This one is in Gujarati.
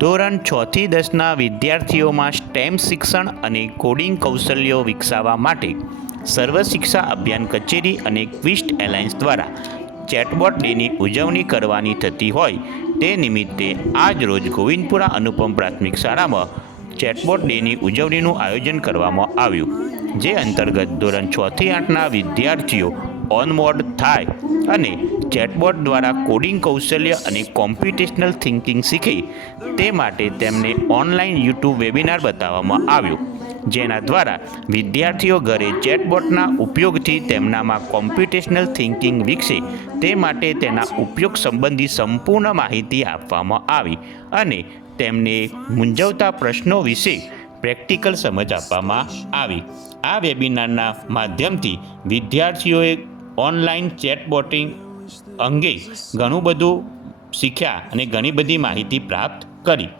ધોરણ 6 થી 10ના વિદ્યાર્થીઓમાં સ્ટેમ શિક્ષણ અને કોડિંગ કૌશલ્યો વિકસાવવા માટે સર્વ શિક્ષા અભિયાન કચેરી અને ક્વિસ્ટ એલાયન્સ દ્વારા ચેટબોટ ડેની ઉજવણી કરવાની થતી હોય તે નિમિત્તે આજ રોજ ગોવિંદપુરા અનુપમ પ્રાથમિક શાળામાં ચેટબોટ ડેની ઉજવણીનું આયોજન કરવામાં આવ્યું, જે અંતર્ગત ધોરણ 6 થી 8ના વિદ્યાર્થીઓ ઓનબોર્ડ થાય અને ચેટબોટ દ્વારા કોડિંગ કૌશલ્ય અને કોમ્પ્યુટેશનલ થિંકિંગ શીખે તે માટે તેમને ઓનલાઈન યુટ્યુબ વેબિનાર બતાવવામાં આવ્યો, જેના દ્વારા વિદ્યાર્થીઓ ઘરે ચેટબોટના ઉપયોગથી તેમનામાં કોમ્પ્યુટેશનલ થિંકિંગ વિકસે તે માટે તેના ઉપયોગ સંબંધી સંપૂર્ણ માહિતી આપવામાં આવી અને તેમને મૂંઝવતા પ્રશ્નો વિશે પ્રેક્ટિકલ સમજ આપવામાં આવી. આ વેબિનારના માધ્યમથી વિદ્યાર્થીઓએ ઓનલાઈન ચેટબોટિંગ અંગે ઘણું બધું શીખ્યા અને ઘણી બધી માહિતી પ્રાપ્ત કરી.